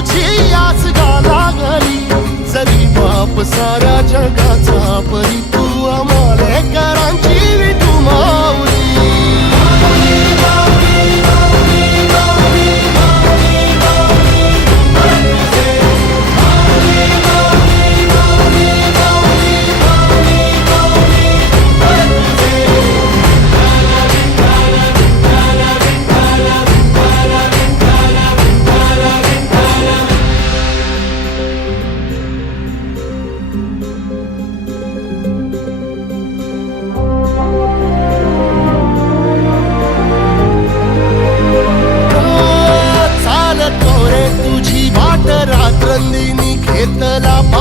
तुझी याच गा लागली. जरी बाप साऱ्या जगाचा परी Itna la pa.